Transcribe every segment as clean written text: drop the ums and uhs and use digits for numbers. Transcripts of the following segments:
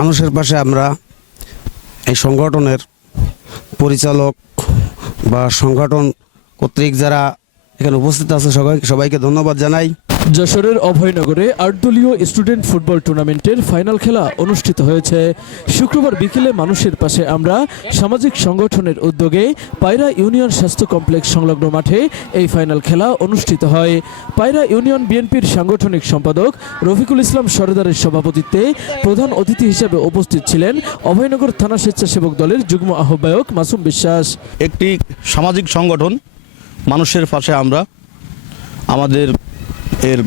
মানুষের পাশে আমরা এই সংগঠনের পরিচালক বা সংগঠন কর্তৃক যারা এখানে উপস্থিত আছে সবাইকে ধন্যবাদ জানাই। যশোরের অভয়নগরে ৮ দলীয় স্টুডেন্ট ফুটবল টুর্নামেন্টের ফাইনাল খেলা অনুষ্ঠিত হয়েছে। শুক্রবার বিকেলে মানুষের পাশে আমরা সামাজিক সংগঠনের উদ্যোগে পায়রা ইউনিয়ন স্বাস্থ্য কমপ্লেক্স সংলগ্ন মাঠে এই ফাইনাল খেলা অনুষ্ঠিত হয়। পায়রা ইউনিয়ন বিএনপির সাংগঠনিক সম্পাদক রফিকুল ইসলাম সরদারের সভাপতিত্বে প্রধান অতিথি হিসেবে উপস্থিত ছিলেন অভয়নগর থানা স্বেচ্ছাসেবক দলের যুগ্ম আহ্বায়ক মাসুম বিশ্বাস। একটি সামাজিক সংগঠন মানুষের পাশে আমরা, আমাদের এর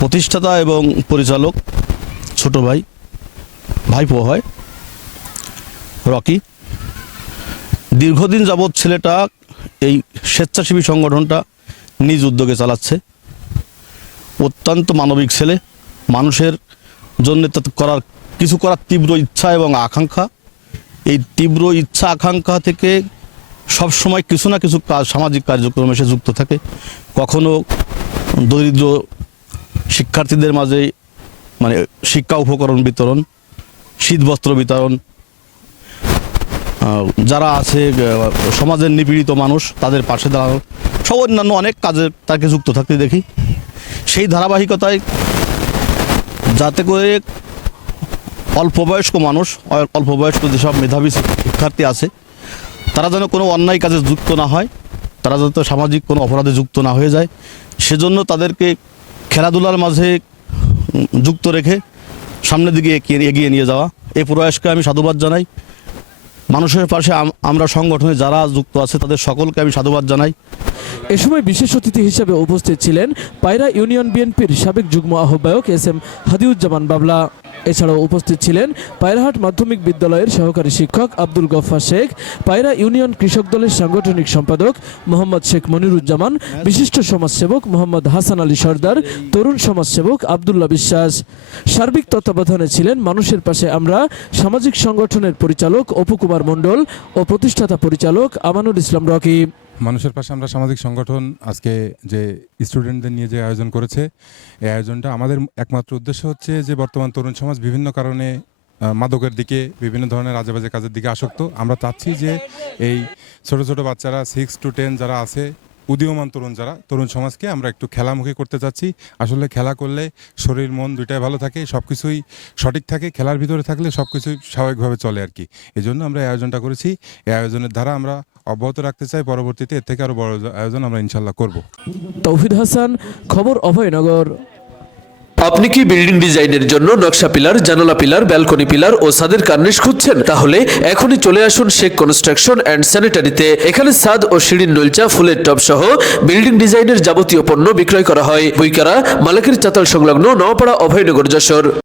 প্রতিষ্ঠাতা এবং পরিচালক ছোট ভাইপো হয় রকি। দীর্ঘদিন যাবৎ ছেলেটা এই স্বেচ্ছাসেবী সংগঠনটা নিজ উদ্যোগে চালাচ্ছে। অত্যন্ত মানবিক ছেলে, মানুষের জন্য কিছু করার তীব্র ইচ্ছা এবং আকাঙ্ক্ষা। এই তীব্র ইচ্ছা আকাঙ্ক্ষা থেকে সবসময় কিছু না কিছু সামাজিক কার্যক্রমে সে যুক্ত থাকে। কখনো দরিদ্র শিক্ষার্থীদের মাঝে শিক্ষা উপকরণ বিতরণ, শীতবস্ত্র বিতরণ, যারা আছে সমাজের নিপীড়িত মানুষ তাদের পাশে দাঁড়ানো, সব অন্যান্য অনেক কাজে তাকে যুক্ত থাকতে দেখি। সেই ধারাবাহিকতায় যাতে করে অল্পবয়স্ক মানুষ, অল্পবয়স্ক যেসব মেধাবী শিক্ষার্থী আছে তারা যেন কোনো অন্যায় কাজে যুক্ত না হয়, তারা যাতে সামাজিক কোনো অপরাধে যুক্ত না হয়ে যায়, সেজন্য তাদেরকে খেলাধুলার মাঝে যুক্ত রেখে সামনের দিকে এগিয়ে নিয়ে যাওয়া, এই প্রয়াসকে আমি সাধুবাদ জানাই। মানুষের পাশে আমরা সংগঠনে যারা যুক্ত আছে তাদের সকলকে আমি সাধুবাদ জানাই। এ সময় বিশেষ অতিথি হিসেবে উপস্থিত ছিলেন পায়রা ইউনিয়ন বিএনপির সাবেক যুগ্ম আহ্বায়ক এস.এম. হাদিউজ্জামান বাবলা। এছাড়াও উপস্থিত ছিলেন পায়রাহাট মাধ্যমিক বিদ্যালয়ের সহকারী শিক্ষক আব্দুল গফফার শেখ, পায়রা ইউনিয়ন কৃষক দলের সাংগঠনিক সম্পাদক মোহাম্মদ শেখ মনিরুজ্জামান, বিশিষ্ট সমাজসেবক মোহাম্মদ হাসান আলী সরদার, তরুণ সমাজসেবক আব্দুল্লাহ বিশ্বাস। সার্বিক তত্ত্বাবধানে ছিলেন মানুষের পাশে আমরা সামাজিক সংগঠনের পরিচালক অপু কুমার মণ্ডল ও প্রতিষ্ঠাতা পরিচালক আমানুল ইসলাম রকি। মানুষের পাশে আমরা সামাজিক সংগঠন আজকে যে স্টুডেন্টদের নিয়ে যে আয়োজন করেছে, এই আয়োজনটা আমাদের একমাত্র উদ্দেশ্য হচ্ছে যে বর্তমান তরুণ সমাজ বিভিন্ন কারণে মাদকের দিকে, বিভিন্ন ধরনের আজেবাজে কাজের দিকে আসক্ত। আমরা চাচ্ছি যে এই ছোট ছোট বাচ্চারা 6 to 10 যারা আছে, উদীয়মান তরুণ সমাজকে আমরা একটু খেলামুখী করতে চাচ্ছি। আসলে খেলা করলে শরীর মন দুইটাই ভালো থাকে, সব কিছুই সঠিক থাকে, খেলার ভিতরে থাকলে সব কিছুই স্বাভাবিকভাবে চলে আর কি। এই জন্য আমরা এই আয়োজনটা করেছি। এই আয়োজনের দ্বারা আমরা অব্যাহত রাখতে চাই, পরবর্তীতে এর থেকে আরও বড় আয়োজন আমরা ইনশাল্লাহ করব। তৌহিদ হাসান, খবর অভয়নগর। আপনি কি বিল্ডিং ডিজাইনের জন্য নকশা পিলার, জানালা পিলার, ব্যালকনি পিলার ও ছাদের কার্নিশ খুঁজছেন? তাহলে এখনই চলে আসুন শেখ কনস্ট্রাকশন অ্যান্ড স্যানিটারিতে। এখানে ছাদ ও সিঁড়ির নলচা, ফুলের টব সহ বিল্ডিং ডিজাইনের যাবতীয় পণ্য বিক্রয় করা হয়। বইকারা মালিকের চাতাল সংলগ্ন নওপাড়া, অভয়নগর, যশোর।